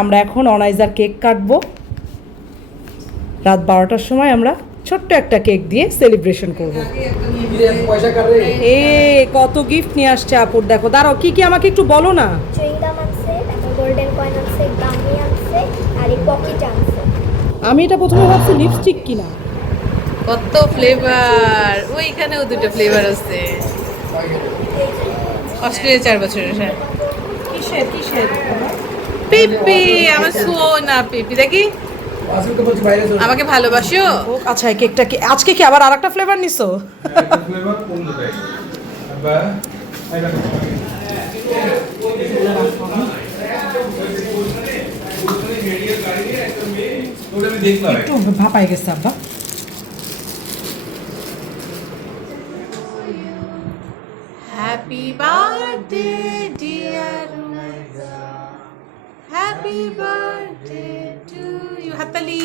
আমরা এখন অনাইজার কেক কাটবো। রাত বারোটার সময় আমরা ছোট্ট একটা কেক দিয়ে সেলিব্রেশন করব। এ কত গিফট নিয়ে আসছে আপুর। দেখো দাঁড়াও কি কি আমাকে একটু বলো না। আমি এটা প্রথমে ভাবছি লিপস্টিক কিনা। কত ফ্লেভার ওইখানেও দুটো ফ্লেভার আছে। অস্ট্রেলিয়া চার বছরের হ্যাঁ। কিসের কিসের? পিপি আমার সোনা পিপি। দেখি। আমাকে ভালোবাসো? আচ্ছা এই কেকটা কি আজকে কি আবার আরেকটা ফ্লেভার নিছো? একটু ভাপাই গেছে আব্বা। Happy birthday happy birthday to you হাতালি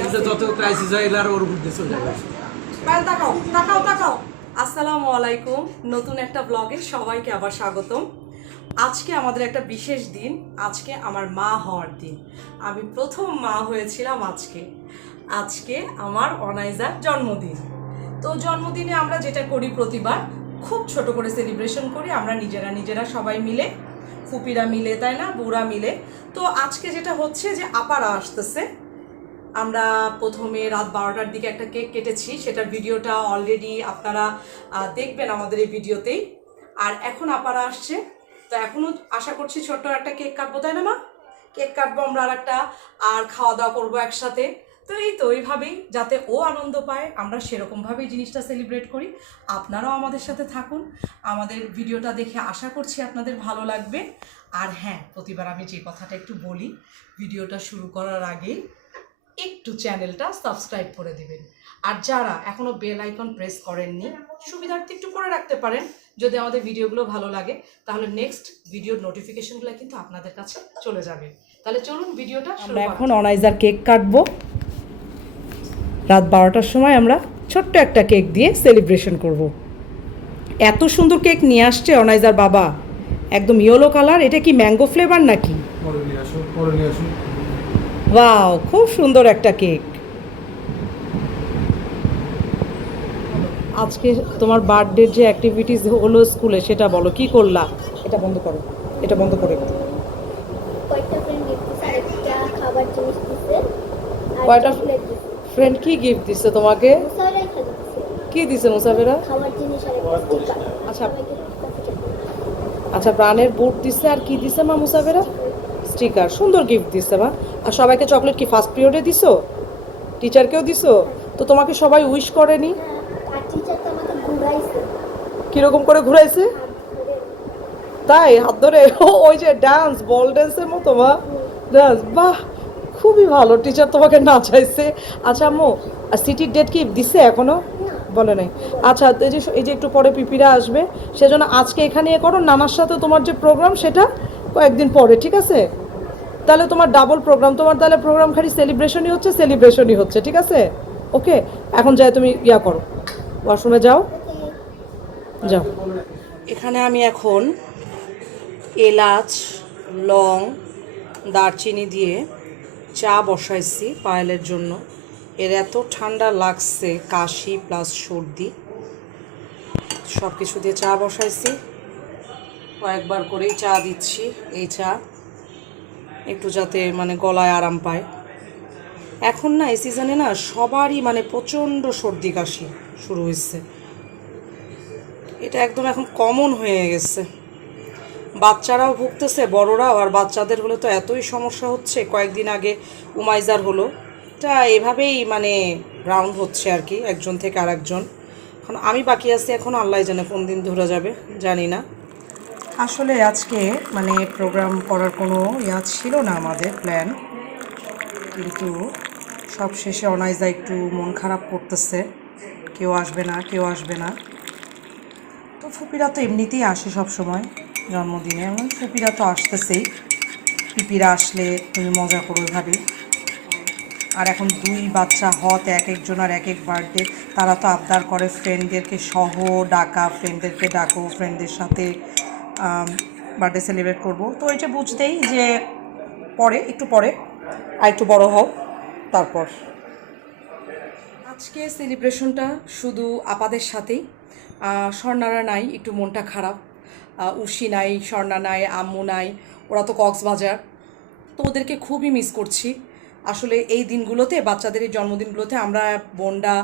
এটা যত ক্রাইসিস হয় আর ওর উপর চলে যাবে পায়েল তাকাও তাকাও তাকাও। আসসালামু আলাইকুম। নতুন একটা ব্লগে সবাইকে আবার স্বাগতম। আজকে আমাদের একটা বিশেষ দিন। আজকে আমার মা হওয়ার দিন। আমি প্রথম মা হয়েছিলাম আজকে। আজকে আমার অনাইজার জন্মদিন। তো জন্মদিনে আমরা যেটা করি প্রতিবার খুব ছোট করে সেলিব্রেশন করি। আমরা নিজেরা নিজেরা সবাই মিলে ফুপিরা মিলে, তাই না? বুড়া মিলে। তো আজকে যেটা হচ্ছে যে আপারা আসতেছে। আমরা প্রথমে রাত বারোটার দিকে একটা কেক কেটেছি। সেটার ভিডিওটা অলরেডি আপনারা দেখবেন আমাদের এই ভিডিওতেই। আর এখন আপারা আসছে। তো এখনও আশা করছি ছোট্ট একটা কেক কাটবো, তাই না মা? কেক কাটবো আমরা আর একটা আর খাওয়া দাওয়া করব একসাথে। তো এই তো এইভাবেই যাতে ও আনন্দ পায় আমরা সেরকমভাবেই জিনিসটা সেলিব্রেট করি। আপনারাও আমাদের সাথে থাকুন। আমাদের ভিডিওটা দেখে আশা করছি আপনাদের ভালো লাগবে। আর হ্যাঁ প্রতিবার আমি যে কথাটা একটু বলি ভিডিওটা শুরু করার আগেই একটু চ্যানেলটা সাবস্ক্রাইব করে দিবেন। আর যারা এখনও বেল আইকন প্রেস করেননি সুবিধার্থে একটু করে রাখতে পারেন। যদি আমাদের ভিডিওগুলো ভালো লাগে তাহলে নেক্সট ভিডিওর নোটিফিকেশনগুলো কিন্তু আপনাদের কাছে চলে যাবে। তাহলে চলুন ভিডিওটা এখন অনাইজার কেক কাটবো। রাত বারোটার সময় আমরা ছোট্ট একটা কেক দিয়ে সেলিব্রেশন করব। এত সুন্দর কেক নিয়ে আসছে অনাইজার বাবা। একদম ইয়েলো কালার এটা কি ম্যাঙ্গো ফ্লেভার নাকি? ওয়াও খুব সুন্দর একটা কেক। আজকে তোমার বার্থডের যে অ্যাক্টিভিটিস হলো স্কুলে সেটা বলো কি করলা? এটা বন্ধ করো এটা বন্ধ করে কয়টা- ফ্রেন্ড কি গিফট দিচ্ছে তোমাকে? দিছে কি দিছে মুসাফেরা? আচ্ছা। আচ্ছা প্রাণের বুট দিচ্ছে আর কি দিছে মা মুসাফেরা? স্টিকার, সুন্দর গিফট দিচ্ছে মা। আর সবাইকে চকলেট কি ফার্স্ট পিরিয়ডে দিছো? টিচারকেও দিছো? তো তোমাকে সবাই উইশ করেনি? কীরকম করে ঘুরাইছে? তাই, হাত ধরে ওই যে ডান্স বল ড্যান্সের মতো মা। ডান্স বাহ! খুবই ভালো। টিচার তোমাকে না চাইছে। আচ্ছা আম্মু, আর সিটির ডেট কি দিছে এখনও? বলে নাই। আচ্ছা এই যে এই যে একটু পরে পিপিরা আসবে, সেজন্য আজকে এখানে এ করো, নানার সাথে তোমার যে প্রোগ্রাম সেটা কয়েকদিন পরে, ঠিক আছে? তাহলে তোমার ডাবল প্রোগ্রাম তোমার তাহলে প্রোগ্রাম খালি সেলিব্রেশনই হচ্ছে সেলিব্রেশনই হচ্ছে, ঠিক আছে? ওকে এখন যাই, তুমি ইয়া করো। ওয়াশরুমে যাও। যাও। এখানে আমি এখন এলাচ, লং, দারচিনি দিয়ে চা বসাইছি পায়েলের জন্য। এর এত ঠান্ডা লাগছে কাশি প্লাস সর্দি। সব কিছু দিয়ে চা বসাইছি। কয়েকবার করেই চা দিচ্ছি এই চা। একটু যাতে মানে গলায় আরাম পায়। এখন না, এই সিজনে না সবারই মানে প্রচণ্ড সর্দি কাশি শুরু হয়েছে এটা একদম এখন কমন হয়ে গেছে। বাচ্চারাও ভুগতেছে, বড়রাও। আর বাচ্চাদের হলে তো এতই সমস্যা হচ্ছে, কয়েকদিন আগে উমাইজার হলো। তা এভাবেই মানে রাউন্ড হচ্ছে আর কি, একজন থেকে আর একজন এখন আমি বাকি আছি, এখন আল্লাহ জানে কোন দিন ধরে যাবে, জানি না। আসলে আজকে মানে প্রোগ্রাম করার কোনো ইয়া ছিল না আমাদের প্ল্যান কিন্তু সব শেষে অনাইজা একটু মন খারাপ করতেছে। কেউ আসবে না, কেউ আসবে না। তো ফুপিরা তো এমনিতেই আসে সব সময় জন্মদিনে এমন ফুপিরা তো আসতেছেই। পিপিরা আসলে তুমি মজা করো এভাবে। আর এখন দুই বাচ্চা হত, এক একজনের এক এক বার্থডে তারা তো আবদার করে ফ্রেন্ডদেরকে সহ ডাকা ফ্রেন্ডদেরকে ডাকো ফ্রেন্ডদের সাথে বার্থডে সেলিব্রেট করব। তো এটা বুঝতেই যে পরে, একটু পরে, আর একটু বড় হও, তারপর। আজকে সেলিব্রেশনটা শুধু আপাদের সাথেই। স্বর্ণারা নাই, একটু মনটা খারাপ। উর্ষি নাই, স্বর্ণা নাই, আম্মু নাই, ওরা তো কক্সবাজার। তো ওদেরকে খুবই মিস করছি। আসলে এই দিনগুলোতে, বাচ্চাদের এই জন্মদিনগুলোতে আমরা, বোনরা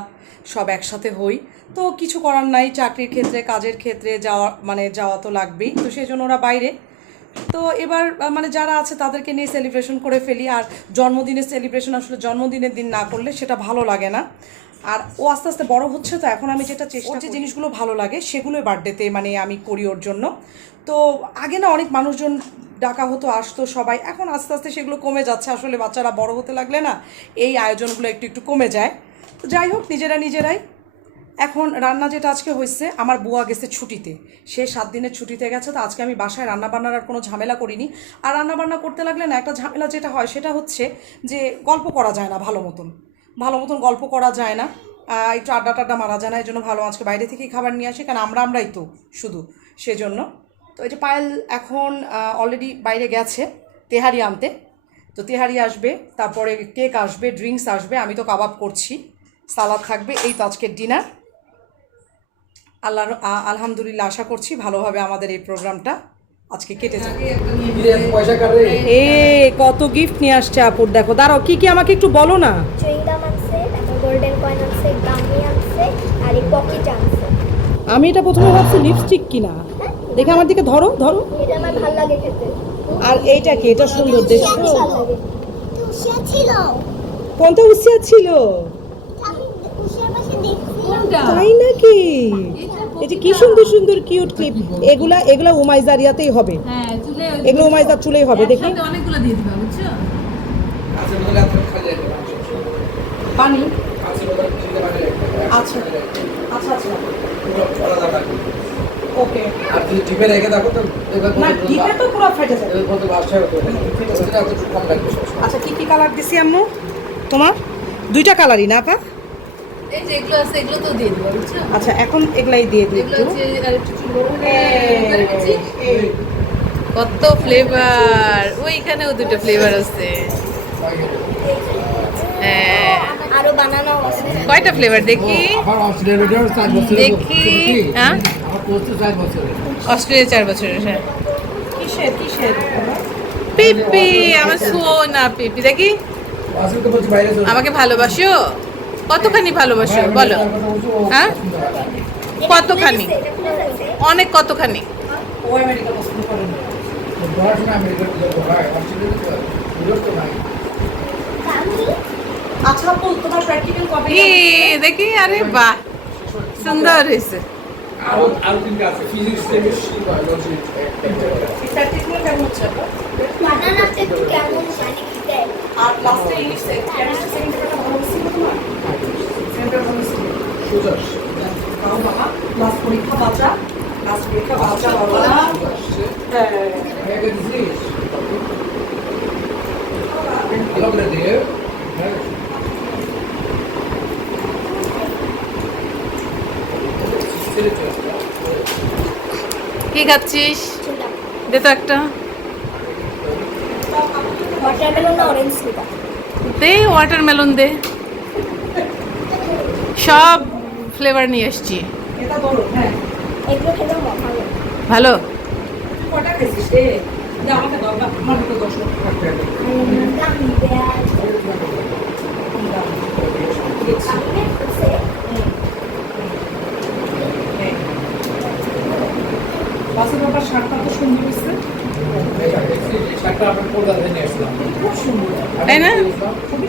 সব একসাথে হই। তো কিছু করার নাই, চাকরির ক্ষেত্রে, কাজের ক্ষেত্রে যাওয়া মানে যাওয়া তো লাগবেই। তো সেই জন্য ওরা বাইরে। তো এবার মানে যারা আছে, তাদেরকে নিয়ে সেলিব্রেশন করে ফেলি। আর জন্মদিনের সেলিব্রেশন আসলে জন্মদিনের দিন না করলে সেটা ভালো লাগে না। আর ও আস্তে আস্তে বড় হচ্ছে তো এখন আমি যেটা চেষ্টা যে জিনিসগুলো ভালো লাগে সেগুলোই বার্থডেতে মানে আমি করি ওর জন্য। তো আগে না অনেক মানুষজন ডাকা হতো আসতো সবাই এখন আস্তে আস্তে সেগুলো কমে যাচ্ছে। আসলে বাচ্চারা বড় হতে লাগলে না এই আয়োজনগুলো একটু একটু কমে যায়। তো যাই হোক নিজেরা নিজেরাই। এখন রান্না যেটা আজকে হয়েছে আমার বুয়া গেছে ছুটিতে। সে সাত দিনের ছুটিতে গেছে তো আজকে আমি বাসায় রান্না বান্নার আর কোনো ঝামেলা করিনি। আর রান্না বান্না করতে লাগলে না একটা ঝামেলা যেটা হয় সেটা হচ্ছে যে গল্প করা যায় না ভালো মতন। ভালো মতন গল্প করা যায় না। একটু আড্ডা টাড্ডা মারা যায় না এই জন্য ভালো আজকে বাইরে থেকেই খাবার নিয়ে আসি কারণ আমরা আমরাই তো শুধু সেজন্য। তো এই যে পায়েল এখন অলরেডি বাইরে গেছে তেহারি আনতে। তো তেহারি আসবে তারপরে কেক আসবে ড্রিঙ্কস আসবে আমি তো কাবাব করছি সালাদ থাকবে এই তো আজকের ডিনার আল্লাহর আলহামদুলিল্লাহ আশা করছি ভালোভাবে আমাদের এই প্রোগ্রামটা আজকে কেটে যাবে। এ কত গিফট নিয়ে আসছে আপুর দেখো দাঁড়াও কি কি আমাকে একটু বলো না? গোল্ডেন কয়েন আনছে গামি আনছে আর এই পকেট আনছে। আমি এটা প্রথমে ভাবছি লিপস্টিক কিনা। দেখে আমার দিকে ধরো ধরো। এটা আমার ভালো লাগে খেতে। আর এইটা কি? এটা সুন্দর দেখো উষা ছিল। কোনটা ছিল? দেখছি। তাই নাকি? এই যে কি সুন্দর সুন্দর কিউট ক্লিপ এগুলা এগুলা উমাইজারিয়াতেই হবে। হ্যাঁ এগুলো উমাইজার চুলেই হবে দেখি। অনেকগুলো দিয়ে দিবা বুঝছ? যাবে পানি আছে বলে চিন্তা করে আচ্ছা আচ্ছা আচ্ছা। আলাদা ওকে। আর যদি টিপে রেখে দেখো তো না ডিপে তো পুরো ফেটে যাবে। এর মধ্যে বাসায় হতো কম লাগবে আচ্ছা কি কি কালার দিছি আম্মু? তোমার? দুইটা কালারই না আপা এই যে এগুলো আছে এগুলো তো দিয়ে দিবা আচ্ছা এখন এগুলাই দিয়ে দিই। কত ফ্লেভার ওইখানেও দুটো ফ্লেভার আছে। হ্যাঁ। আরও বানানো আছে। কয়টা ফ্লেভার দেখি। দেখি, হ্যাঁ? আমার চার বছরের। অস্ট্রেলিয়া চার বছরের হ্যাঁ। কিসের কিসের? পিপি আমার সোনা পিপি। দেখি। আমাকে ভালোবাসো? কতখানি ভালোবাসো? বলো। হ্যাঁ? কতখানি? অনেক কতখানি? পড়াশোনা আমেরিকার দিকে হয় অস্ট্রেলিয়া তো ইউরোপ তো নাই গামি আচ্ছা আপু তোমার প্র্যাকটিক্যাল কবে দেখি আরে বাহ সুন্দর হয়েছে। আরও আরও তিনটা আছে ফিজিক্স কেমিস্ট্রি বায়োলজি প্র্যাকটিক্যাল কেমন হচ্ছে আপু? বানানাটা একটু কেমন জানি খেতে। আর লাস্টে ইংলিশ কেমিস্ট্রি সেন্টারটা ভালো ছিল তোমার? সেন্টার ভালো ছিল সুজাস কারণ বাবা লাস্ট পরীক্ষা বাঁচা লাস্ট পরীক্ষা বাঁচা বাবা। হ্যাঁ মেয়েকে দিছিস ভালো করে দিয়ে কি খাচ্ছিস? দে তো একটা। দে ওয়াটার মেলন দে ওয়াটারমেলন দে। সব ফ্লেভার নিয়ে এসছি হ্যাঁ ভালো ভালো? কটা খেয়েছিস আমাকে দশ টাকা গামি বেয়ার দেখছি আছে বাসের বাবার শার্টটা তো সুন্দর হয়েছে শার্টটা আমার পর্দা ধরে নিয়ে আসলাম খুব সুন্দর তাই না কি মানাইছে না এগুলো আমার চয়েস আমি কতটা আমসাম আমার এগুলা কালার এমনি এটা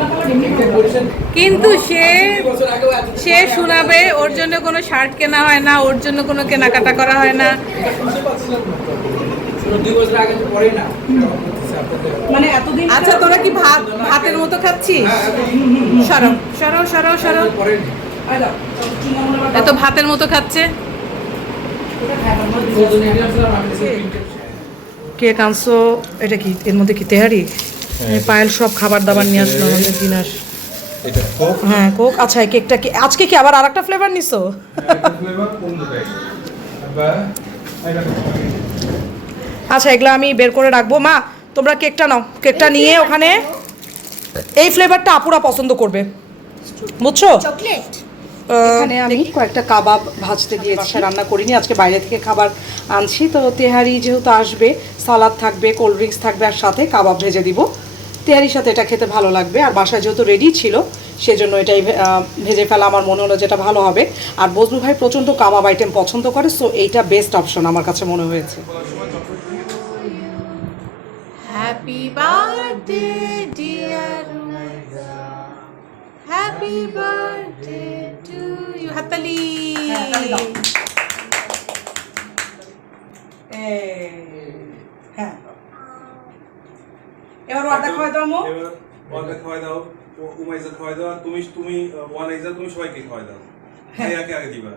ভালো লাগে। বলছেন কিন্তু সে সে শোনাবে ওর জন্য কোনো শার্ট কেনা হয় না ওর জন্য কোনো কেনাকাটা করা হয় না। না না আচ্ছা তোরা কি ভাত ভাতের মতো খাচ্ছিস? এত- সরো সরো সরো সরো। পড়েনি আয় দাও, চুনা মনে হয় এত ভাতের মতো খাচ্ছে? কেক আনছো এটা কি? এর মধ্যে কি তেহারি? পায়েল সব খাবার দাবার নিয়ে আসলো আমাদের দিনাস হ্যাঁ কোক। আচ্ছা এই কেকটা কি আজকে কি আবার আরেকটা ফ্লেভার নিছো? আচ্ছা এগুলো আমি বের করে রাখব। মা তোমরা কেকটা নাও। কেকটা নিয়ে ওখানে এই ফ্লেভারটা আপুরা পছন্দ করবে। বুঝছ? চকলেট? এখানে আমি কয়েকটা কাবাব ভাজতে দিয়েছি রান্না করিনি আজকে বাইরে থেকে খাবার আনছি। তো তেহারি যেহেতু আসবে সালাদ থাকবে কোল্ড ড্রিঙ্কস থাকবে আর সাথে কাবাব ভেজে দিব। তেহারির সাথে এটা খেতে ভালো লাগবে আর বাসায় যেহেতু রেডি ছিল সেজন্য এটাই ভেজে ফেলা আমার মনে হলো যেটা ভালো হবে। আর বজলু ভাই প্রচণ্ড কাবাব আইটেম পছন্দ করে সো এইটা বেস্ট অপশন আমার কাছে মনে হয়েছে। Happy birthday dear happy birthday to you হাতালি হ্যাঁ। এবার ওয়াটা খাওয়াই দাও মো এবার ওয়ানটা খাওয়াই দাও ও- উমাইজা খাওয়াই দাও আর তুমি তুমি ওয়ান আইজা তুমি সবাইকে খাওয়াই দাও। হ্যাঁ। আগে আগে দিবা।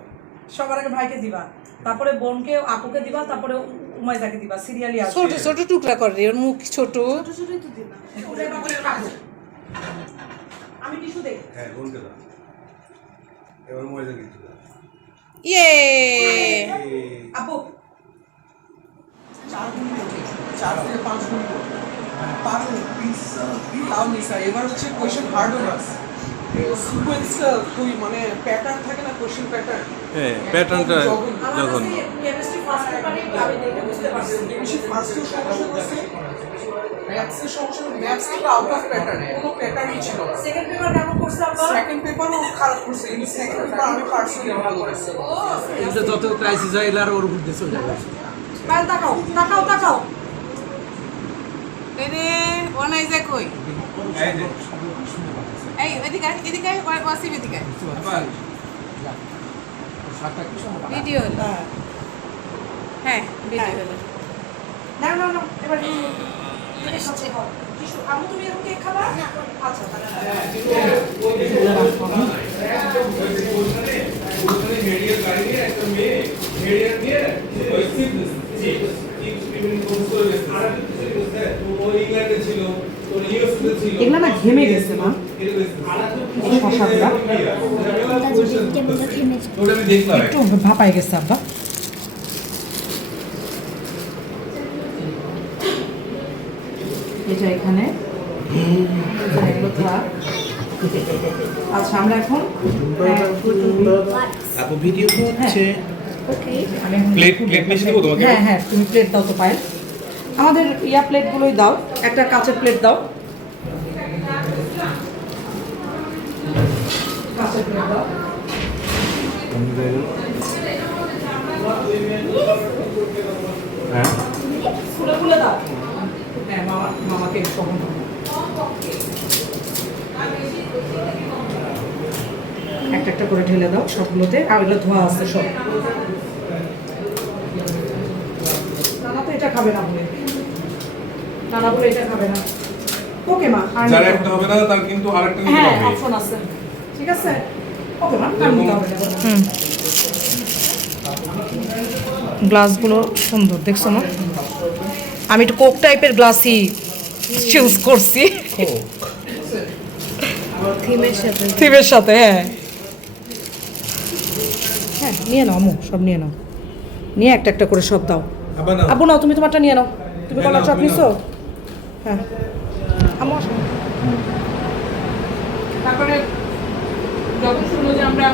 সবার আগে ভাইকে দিবা। তারপরে বোনকে আপুকে দিবা তারপরে উমাইজাকে দিবা। সিরিয়ালি আসবে ছোট ছোট টুকরা করে ওর মুখ ছোট। আমি টিস্যু দেই হ্যাঁ বোনকে দাও। এবার উমাইজা কিছু ইয়ে! আপু। চার থেকে পাঁচ গুণ পারো প্লিজ তাও মিসা এবার হচ্ছে কোয়েশ্চেন হার্ড সিকোয়েন্স খুবই মানে প্যাটার্ন থাকে না কোয়েশ্চেন প্যাটার্ন হ্যাঁ প্যাটার্নটা যখন কেমিস্ট্রি ফার্স্ট পেপারে আমি দেখে বুঝতে পারছি। সমস্যা করছে ম্যাথসের সমস্যা ম্যাথস থেকে আউট অফ প্যাটার্ন কোনো প্যাটার্নই ছিল সেকেন্ড পেপার কেমন করছে আপা সেকেন্ড পেপারও খারাপ করছে কিন্তু সেকেন্ড পেপার আমি পার্সোনালি ভালো করেছি। এটা যত ক্রাইসিস হয় এলার ওর উপর দিয়ে চলে যাবে। তাকাও তাকাও তাকাও। এরে অনাইজা কই? এই এদিকে এদিকে ওয়াসিম এদিকে আয়। ভিডিও হ্যাঁ। ভিডিও না না না এবার আমি না একটু ভাপায় গেছে আব্বা। আচ্ছা আমরা এখন আপু ভিডিও হচ্ছে প্লেট প্লেট মিশিয়ে দেবো তোমাকে? হ্যাঁ হ্যাঁ তুমি প্লেট দাও তো পায়েল। আমাদের ইয়া প্লেটগুলোই দাও একটা কাঁচের প্লেট দাও। কাঁচের প্লেট দাও। হ্যাঁ। দাও। হ্যাঁ মামা মামাকে কখন একটা একটা করে ঢেলে দাও সবগুলোতে। আর এগুলো ধোয়া আছে সব। নানা তো এটা খাবে না বলে। নানা বলে এটা খাবে না। ওকে মা আর যার একটা হবে হবে না তার কিন্তু আরেকটা নিতে হ্যাঁ অপশন আছে। ঠিক আছে? ওকে মা আর নিতে হবে না গ্লাসগুলো সুন্দর দেখছ না আমি একটু কোক টাইপের গ্লাসই চুজ করছি। থিমের সাথে থিমের সাথে হ্যাঁ। হ্যাঁ নিয়ে নাও আমু সব নিয়ে নাও নিয়ে একটা একটা করে সব দাও আবু নাও তুমি তোমারটা নিয়ে নাও তুমি হ্যাঁ, নাও, চপ নিছো। হ্যাঁ আমু। তারপরে যখন শুনলো যে আমরা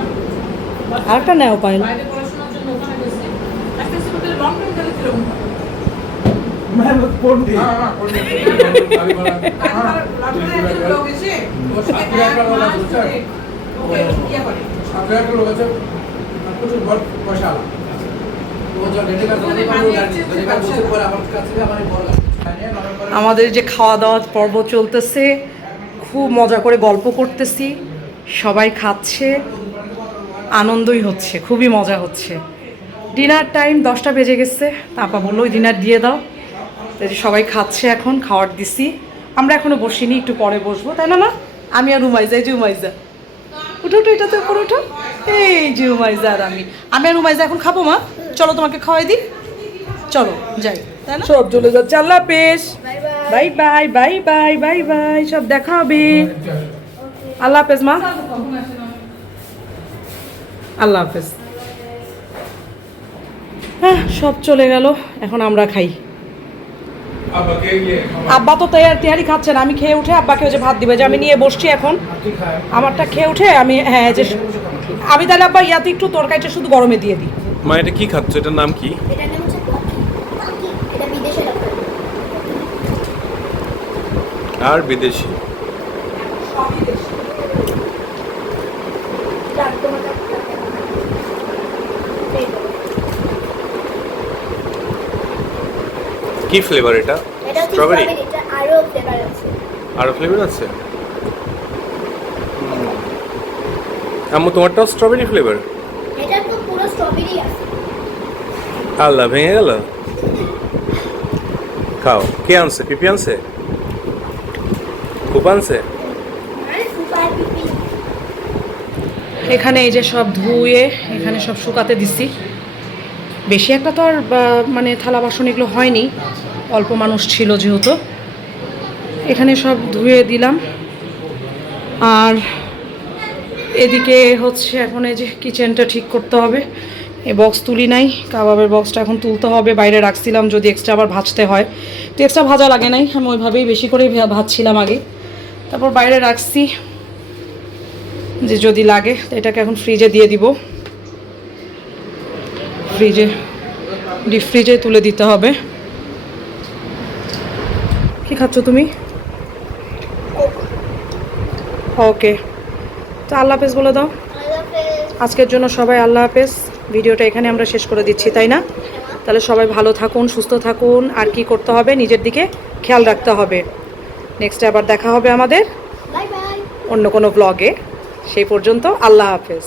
আরেকটা নেও পাইল বাইরে প্রচুর বড় পয়সা মানে আমাদের যে খাওয়া দাওয়ার পর্ব চলতেছে খুব মজা করে গল্প করতেছি সবাই খাচ্ছে আনন্দই হচ্ছে খুবই মজা হচ্ছে। ডিনার টাইম দশটা বেজে গেছে আপা বলল ডিনার দিয়ে দাও। এই যে সবাই খাচ্ছে এখন খাওয়ার দিছি। আমরা এখনও বসিনি একটু পরে বসবো। তাই না মা? আমি আর উমাইজা এই যে উমাইজা। উঠো উঠো এটাতে উপর উঠো। এই যে উমাইজা আমি। আমি আর উমাইজা এখন খাব মা? চলো তোমাকে খাওয়াই দিই। চলো যাই। সব চলে যাচ্ছে আল্লাহ পেশ bye bye. Bye bye bye bye সব দেখা হবে। আল্লাহ হাফেজ মা? আল্লাহ হাফেজ। হ্যাঁ সব চলে গেল এখন আমরা খাই। আব্বা তো তৈরি খাচ্ছে না আমি খেয়ে উঠে আব্বাকে ওই যে ভাত দিবে যে আমি নিয়ে বসছি এখন। আমারটা খেয়ে উঠে আমি হ্যাঁ যে আমি তাহলে আব্বা ইয়াতে একটু তরকারিটা শুধু গরমে দিয়ে দিই। মা এটা কি খাচ্ছ? এটার নাম কি? আর বিদেশি। কি ফ্লেভার এটা? এটা আরও ফ্লেভার আছে। আরও ফ্লেভার আছে? আম্মু তোমারটাও স্ট্রবেরি ফ্লেভার এটা তো পুরো স্ট্রবেরি আছে। আল্লাহ ভেঙে গেল? খাও। কে আনছে? পিপি আনছে? খুব আনছে? এখানে এই যে সব ধুয়ে এখানে সব শুকাতে দিচ্ছি বেশি একটা তো আর মানে থালা বাসন এগুলো হয়নি। অল্প মানুষ ছিল যেহেতু। এখানে সব ধুয়ে দিলাম। আর এদিকে হচ্ছে এখন এই যে কিচেনটা ঠিক করতে হবে। এই বক্স তুলি নাই কাবাবের বক্সটা এখন তুলতে হবে বাইরে রাখছিলাম যদি এক্সট্রা আবার ভাজতে হয়। তো এক্সট্রা ভাজা লাগে নাই আমি ওইভাবেই বেশি করেই ভাজছিলাম আগে। তারপর বাইরে রাখছি যে যদি লাগে তো এটাকে এখন ফ্রিজে দিয়ে দিব। ফ্রিজে ডিপ ফ্রিজে তুলে দিতে হবে। কি খাচ্ছ তুমি? ওকে তো আল্লাহ হাফেজ বলে দাও। আজকের জন্য সবাই আল্লাহ হাফেজ। ভিডিওটা এখানে আমরা শেষ করে দিচ্ছি তাই না? তাহলে সবাই ভালো থাকুন সুস্থ থাকুন। আর কি করতে হবে? নিজের দিকে খেয়াল রাখতে হবে। নেক্সট আবার দেখা হবে আমাদের অন্য কোনো ব্লগে সেই পর্যন্ত আল্লাহ হাফেজ।